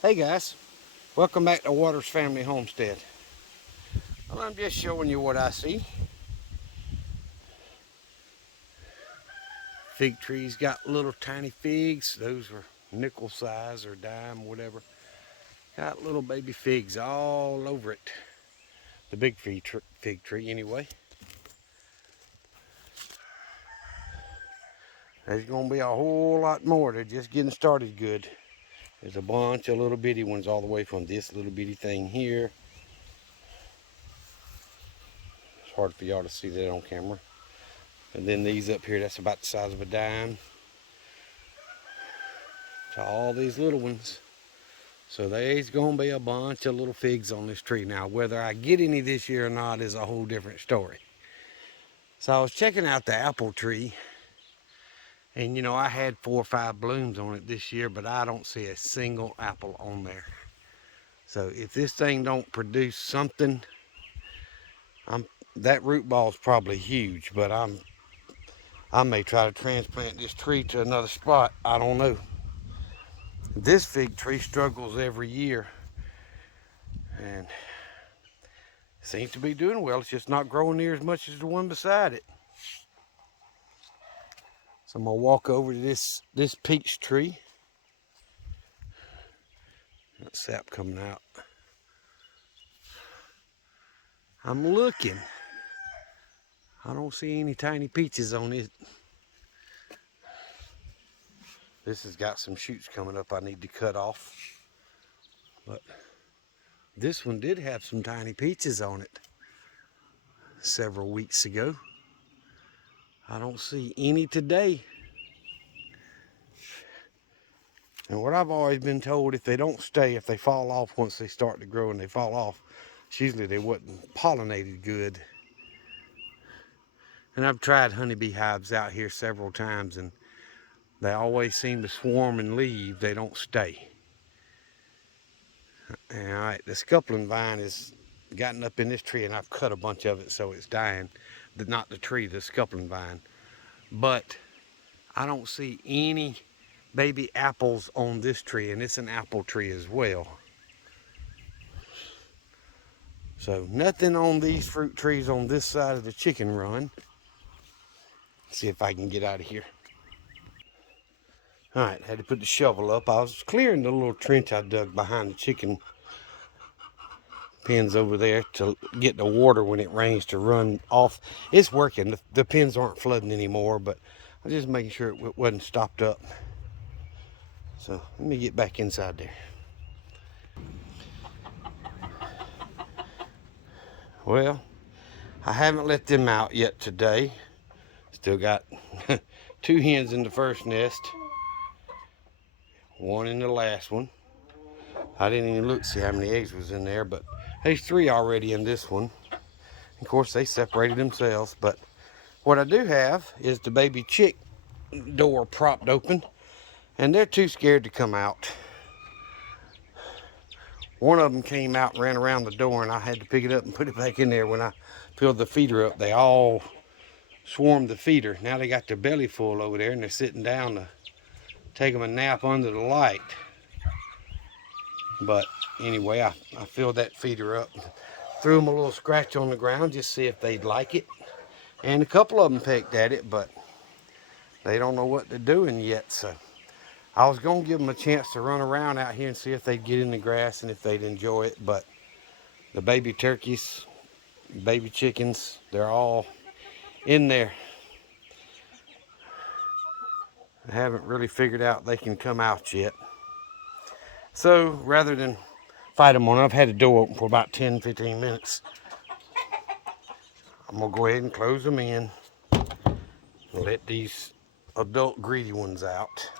Hey guys, welcome back to Waters Family Homestead. Well, I'm just showing you what I see. Fig trees got little tiny figs. Those are nickel size or dime, whatever. Got little baby figs all over it. The big fig tree anyway. There's going to be a whole lot more. They're just getting started good. There's a bunch of little bitty ones all the way from this little bitty thing here. It's hard for y'all to see that on camera. And then these up here, that's about the size of a dime. To all these little ones. So there's going to be a bunch of little figs on this tree. Now, whether I get any this year or not is a whole different story. So I was checking out the apple tree. And, you know, I had 4 or 5 blooms on it this year, but I don't see a single apple on there. So if this thing don't produce something, that root ball is probably huge, but I may try to transplant this tree to another spot. I don't know. This fig tree struggles every year. And seems to be doing well. It's just not growing near as much as the one beside it. So I'm gonna walk over to this peach tree. That sap coming out. I'm looking. I don't see any tiny peaches on it. This has got some shoots coming up I need to cut off. But this one did have some tiny peaches on it several weeks ago. I don't see any today. And what I've always been told, if they don't stay, if they fall off once they start to grow and they fall off, it's usually they wasn't pollinated good. And I've tried honeybee hives out here several times and they always seem to swarm and leave. They don't stay. All right, the scuppling vine has gotten up in this tree and I've cut a bunch of it so it's dying. Not the tree, the scuppling vine. But I don't see any baby apples on this tree, and it's an apple tree as well. So nothing on these fruit trees on this side of the chicken run. Let's see if I can get out of here. All right, had to put the shovel up. I was clearing the little trench I dug behind the chicken pens over there to get the water when it rains to run off. It's working. The pens aren't flooding anymore, but I'm just making sure it wasn't stopped up. So let me get back inside there. Well, I haven't let them out yet today. Still got 2 hens in the first nest, 1 in the last one. I didn't even look to see how many eggs was in there, but there's 3 already in this one. Of course, they separated themselves, but what I do have is the baby chick door propped open, and they're too scared to come out. One of them came out and ran around the door, and I had to pick it up and put it back in there. When I filled the feeder up, they all swarmed the feeder. Now they got their belly full over there, and they're sitting down to take them a nap under the light. But anyway, I filled that feeder up, threw them a little scratch on the ground, just see if they'd like it. And a couple of them pecked at it, but they don't know what they're doing yet. So I was going to give them a chance to run around out here and see if they'd get in the grass and if they'd enjoy it. But the baby turkeys, baby chickens, they're all in there. I haven't really figured out they can come out yet. So rather than fight them on, I've had the door open for about 10-15 minutes. I'm gonna go ahead and close them in and let these adult greedy ones out.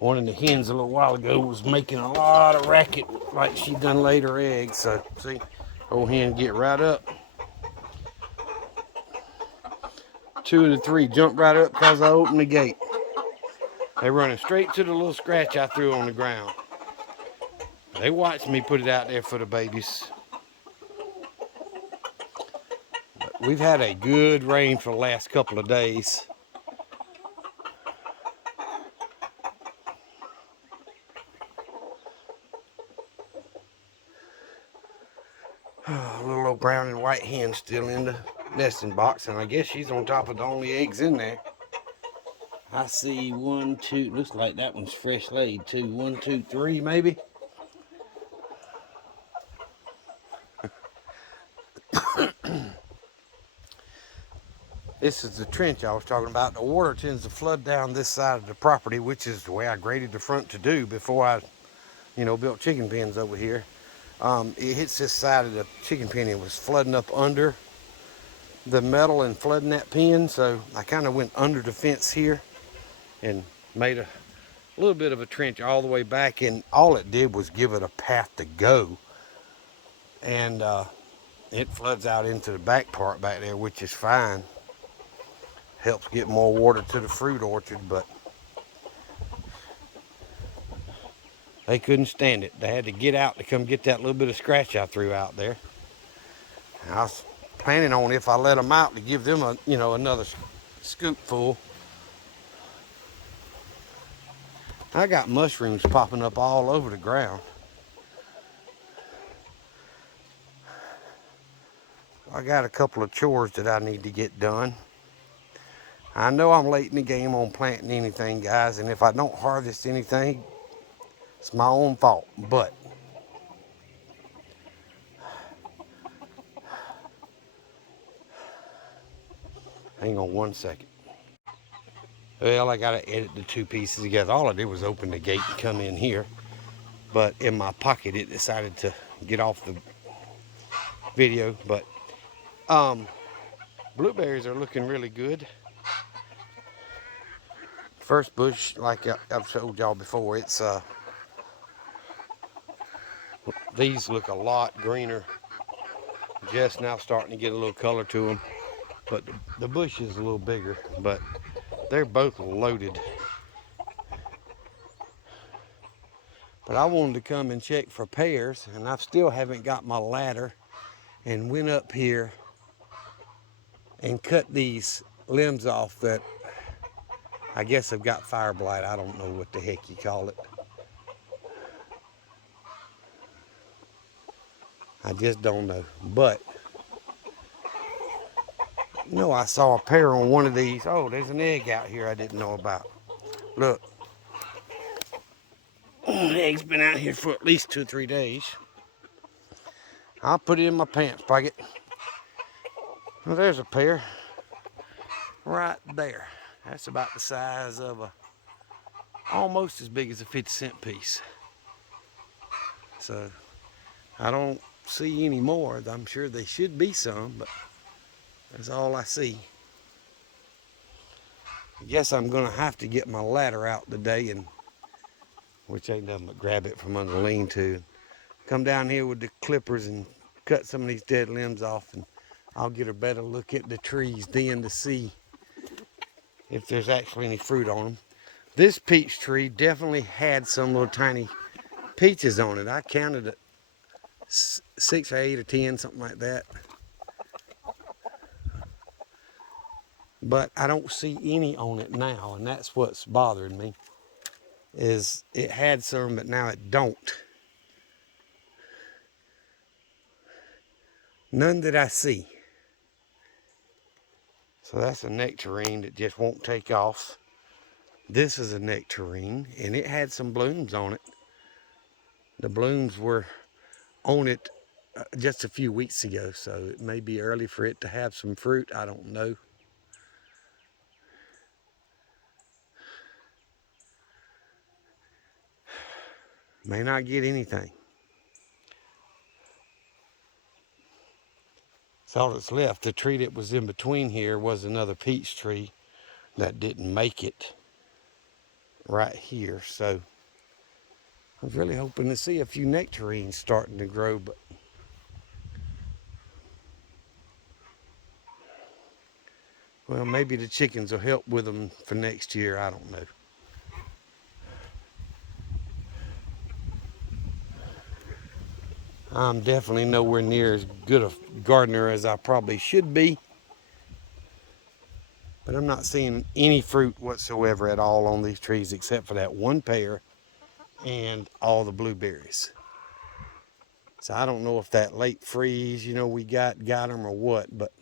One of the hens a little while ago was making a lot of racket like she done laid her eggs. So see, old hen get right up. 2 of the 3 jumped right up because I opened the gate. They running straight to the little scratch I threw on the ground. They watched me put it out there for the babies. We've had a good rain for the last couple of days. A little old brown and white hen still in the nesting box, and I guess she's on top of the only eggs in there. I see 1, 2, looks like that one's fresh laid too. 1, 2, 3 maybe. This is the trench I was talking about. The water tends to flood down this side of the property, which is the way I graded the front to do before I, built chicken pens over here. It hits this side of the chicken pen. It was flooding up under the metal and flooding that pen, so I kind of went under the fence here and made a little bit of a trench all the way back, and all it did was give it a path to go, and it floods out into the back part back there, which is fine. Helps get more water to the fruit orchard, but they couldn't stand it. They had to get out to come get that little bit of scratch I threw out there. I was planning on, if I let them out, to give them another scoop full. I got mushrooms popping up all over the ground. I got a couple of chores that I need to get done. I know I'm late in the game on planting anything, guys, and if I don't harvest anything, it's my own fault. But hang on one second. Well, I gotta edit the two pieces together. All I did was open the gate and come in here, but in my pocket it decided to get off the video. But blueberries are looking really good. First bush, like I've showed y'all before, it's these look a lot greener. Just now starting to get a little color to them, but the bush is a little bigger, but they're both loaded. But I wanted to come and check for pears, and I still haven't got my ladder and went up here and cut these limbs off that I guess have got fire blight. I don't know what the heck you call it. I just don't know. But I saw a pear on one of these. Oh, there's an egg out here I didn't know about. Look. The egg's been out here for at least 2 or 3 days. I'll put it in my pants pocket. Well, there's a pear right there. That's about the size of almost as big as a 50-cent piece. So I don't see any more. I'm sure there should be some, but that's all I see. I guess I'm gonna have to get my ladder out today, and which ain't nothing but grab it from under the lean-to. Come down here with the clippers and cut some of these dead limbs off, and I'll get a better look at the trees then to see if there's actually any fruit on them. This peach tree definitely had some little tiny peaches on it. I counted it 6 or 8 or 10, something like that. But I don't see any on it now, and that's what's bothering me. Is it had some, but now it don't. None that I see. So that's a nectarine that just won't take off. This is a nectarine, and it had some blooms on it. The blooms were on it just a few weeks ago, so it may be early for it to have some fruit. I don't know. May not get anything. That's all that's left. The tree that was in between here was another peach tree that didn't make it right here. So I was really hoping to see a few nectarines starting to grow, but well, maybe the chickens will help with them for next year. I don't know. I'm definitely nowhere near as good a gardener as I probably should be. But I'm not seeing any fruit whatsoever at all on these trees except for that one pear and all the blueberries. So I don't know if that late freeze, you know, we got them or what, but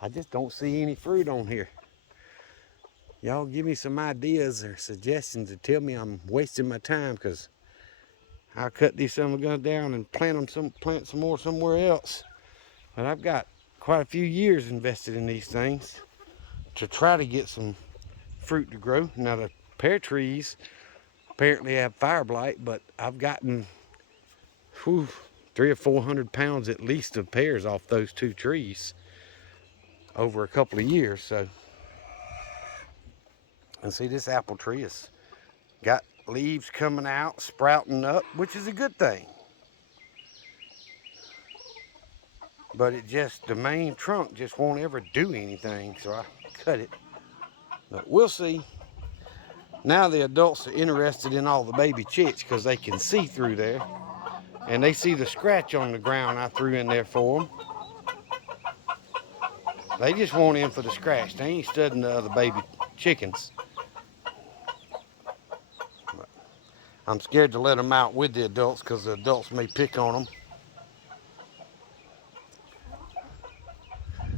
I just don't see any fruit on here. Y'all give me some ideas or suggestions to tell me I'm wasting my time, because I'll cut these summer guns down and plant some more somewhere else. But I've got quite a few years invested in these things to try to get some fruit to grow. Now the pear trees apparently have fire blight, but I've gotten 300 or 400 pounds at least of pears off those 2 trees over a couple of years. So, and see, this apple tree has got leaves coming out, sprouting up, which is a good thing. But it just, the main trunk just won't ever do anything, so I cut it. But we'll see. Now the adults are interested in all the baby chicks because they can see through there. And they see the scratch on the ground I threw in there for them. They just want in for the scratch. They ain't studying the other baby chickens. But I'm scared to let them out with the adults because the adults may pick on them.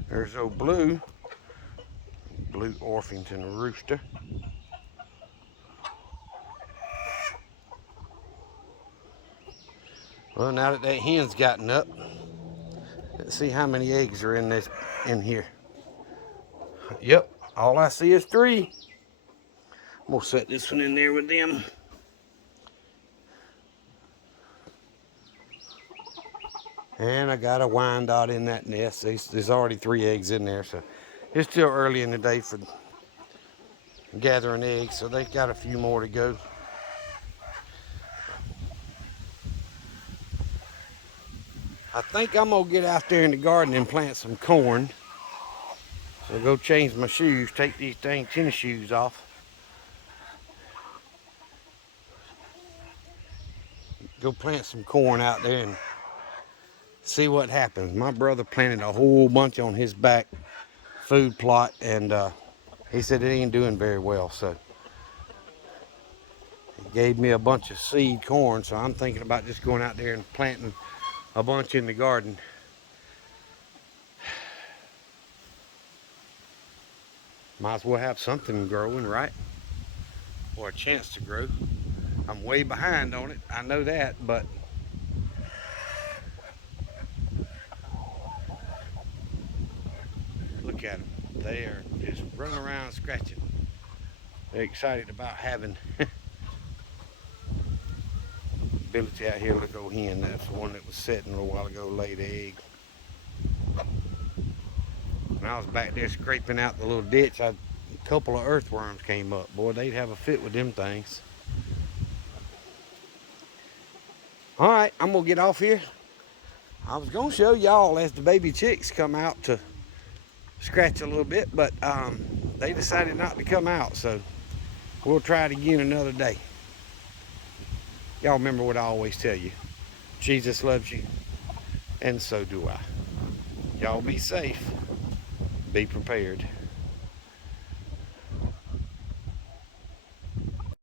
There's old Blue Orpington rooster. Well, now that hen's gotten up, let's see how many eggs are in here. Yep, all I see is 3. I'm gonna set this one in there with them. And I got a Wyandotte in that nest. There's already 3 eggs in there, so it's still early in the day for gathering eggs, so they've got a few more to go. I think I'm gonna get out there in the garden and plant some corn. So go change my shoes, take these dang tennis shoes off. Go plant some corn out there and see what happens. My brother planted a whole bunch on his back food plot, and he said it ain't doing very well, so he gave me a bunch of seed corn, so I'm thinking about just going out there and planting a bunch in the garden. Might as well have something growing, right? Or a chance to grow. I'm way behind on it, I know that, but look at them. They are just running around scratching. They're excited about having ability out here. Look, old hen, that's the one that was setting a little while ago, laid an egg. When I was back there scraping out the little ditch, a couple of earthworms came up. Boy, they'd have a fit with them things. All right, I'm gonna get off here. I was gonna show y'all as the baby chicks come out to scratch a little bit, but they decided not to come out, so we'll try it again another day. Y'all remember what I always tell you. Jesus loves you, and so do I. Y'all be safe. Be prepared.